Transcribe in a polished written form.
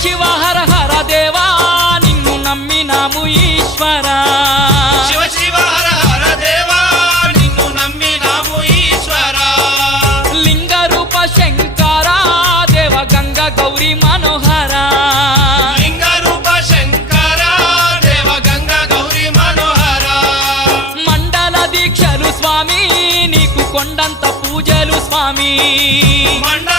శివ హర హర దేవా నిన్ను నమ్మినాము ఈశ్వరా శివ శివ హర హర దేవా నిన్ను నమ్మినాము ఈశ్వరా లింగ రూప శంకర దేవ గంగ గౌరీ మనోహర లింగ రూప శంకర దేవ గంగ గౌరీ మనోహర మండల దీక్షలు స్వామి నీకు కొండంత పూజలు స్వామి మండల